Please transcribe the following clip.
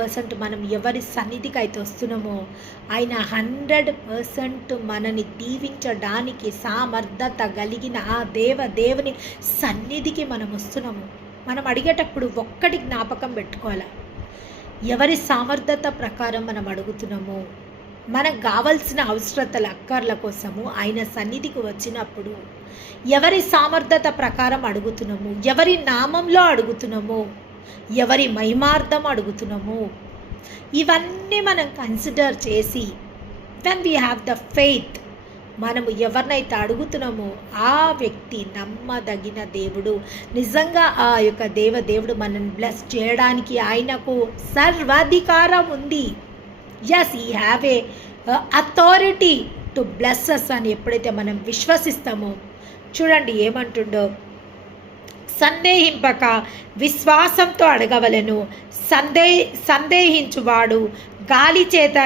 100% మనం ఎవరి సన్నిధికి అయితే వస్తున్నామో ఆయన 100% మనని దీవించడానికి సామర్థ్యత కలిగిన ఆ దేవుని సన్నిధికి మనం వస్తున్నాము. మనం అడిగేటప్పుడు ఒక్కటి జ్ఞాపకం పెట్టుకోవాలి, ఎవరి సామర్థ్యత ప్రకారం మనం అడుగుతున్నామో, మనకు కావలసిన అవసరతల అక్కర్ల కోసము ఆయన సన్నిధికి వచ్చినప్పుడు ఎవరి సామర్థ్యత ప్రకారం అడుగుతున్నాము, ఎవరి నామంలో అడుగుతున్నాము, ఎవరి మహిమార్థం అడుగుతున్నాము, ఇవన్నీ మనం కన్సిడర్ చేసి when we have the faith, మనము ఎవరినైతే అడుగుతున్నామో ఆ వ్యక్తి నమ్మదగిన దేవుడు. నిజంగా ఆ యొక్క దేవుడు మనల్ని బ్లెస్ చేయడానికి ఆయనకు సర్వాధికారం ఉంది. Yes, he have a authority to bless us అని ఎప్పుడైతే మనం విశ్వసిస్తామో, చూడండి ఏమంటుండో, సందేహింపక విశ్వాసంతో అడగవలెను, సందేహించువాడు గాలి చేత